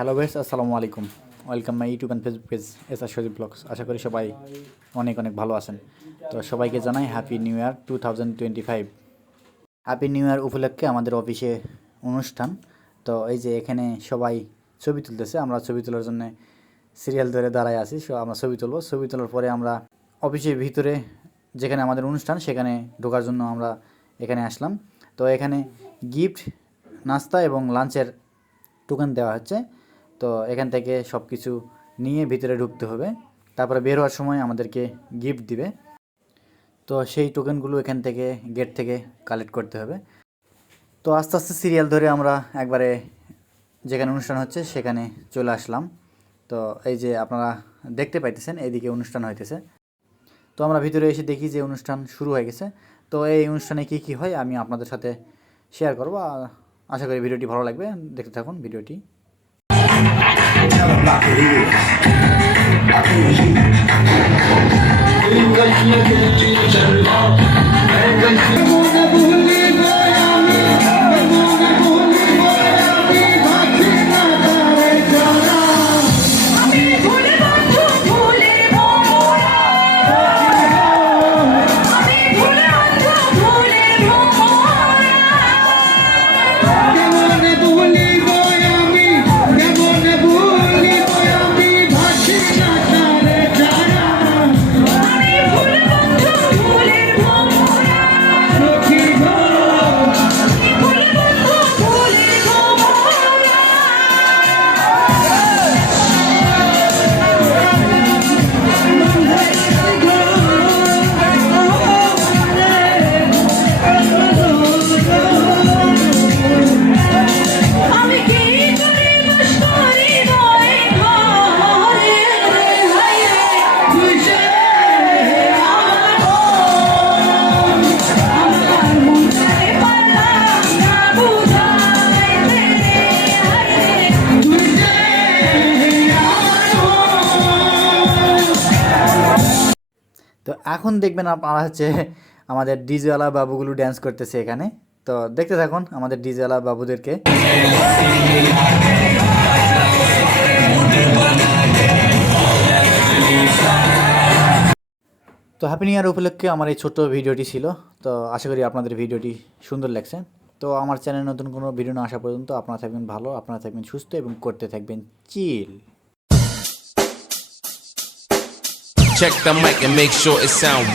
Hello বেস আসসালামু আলাইকুম। Welcome my YouTube and Facebook page S R Sharif blogs আশা করি সবাই অনেক অনেক ভালো আছেন। তো সবাইকে জানাই happy new year two thousand twenty five happy new year উপলক্ষে আমাদের অফিসে অনুষ্ঠান। তো এই যে এখানে সবাই ছবি তুলতেছে, আমরা ছবি তোলার জন্য সিরিয়াল ধরে দাঁড়ায় আছি, সো আমরা ছবি তুলবো। ছবি তোলার পরে আমরা অফিসের ভিতরে যেখানে আমাদের অনুষ্ঠান, সেখানে ঢোকার জন্য আমরা এখানে আসলাম। তো এখানে গিফট নাস্তা এবং লাঞ্চের টোকেন দেওয়া হচ্ছে। তো এখান থেকে সব কিছু নিয়ে ভিতরে ঢুকতে হবে। তারপরে বের হওয়ার সময় আমাদেরকে গিফট দিবে। তো সেই টোকেনগুলো এখান থেকে গেট থেকে কালেক্ট করতে হবে। তো আস্তে আস্তে সিরিয়াল ধরে আমরা একবারে যেখানে অনুষ্ঠান হচ্ছে সেখানে চলে আসলাম। তো এই যে আপনারা দেখতে পাইতেছেন, এইদিকে অনুষ্ঠান হইতেছে। তো আমরা ভিতরে এসে দেখি যে অনুষ্ঠান শুরু হয়ে গেছে। তো এই অনুষ্ঠানে কি কি হয় আমি আপনাদের সাথে শেয়ার করব। আশা করি ভিডিওটি ভালো লাগবে। দেখতে থাকুন ভিডিওটি। tell them like it is. Like it is. তো এখন দেখবেন আপনারা হচ্ছে আমাদের ডিজেওয়ালা বাবুগুলো ড্যান্স করতেছে এখানে। তো দেখতে থাকুন আমাদের ডিজেওয়ালা বাবুদেরকে। তো হ্যাপি নিউ ইয়ার উপলক্ষে আমার এই ছোট্ট ভিডিওটি ছিল। তো আশা করি আপনাদের ভিডিওটি সুন্দর লাগছে। তো আমার চ্যানেলে নতুন কোনো ভিডিও না আসা পর্যন্ত আপনারা থাকবেন ভালো, আপনারা থাকবেন সুস্থ এবং করতে থাকবেন চিল Check the mic and make sure it sound right.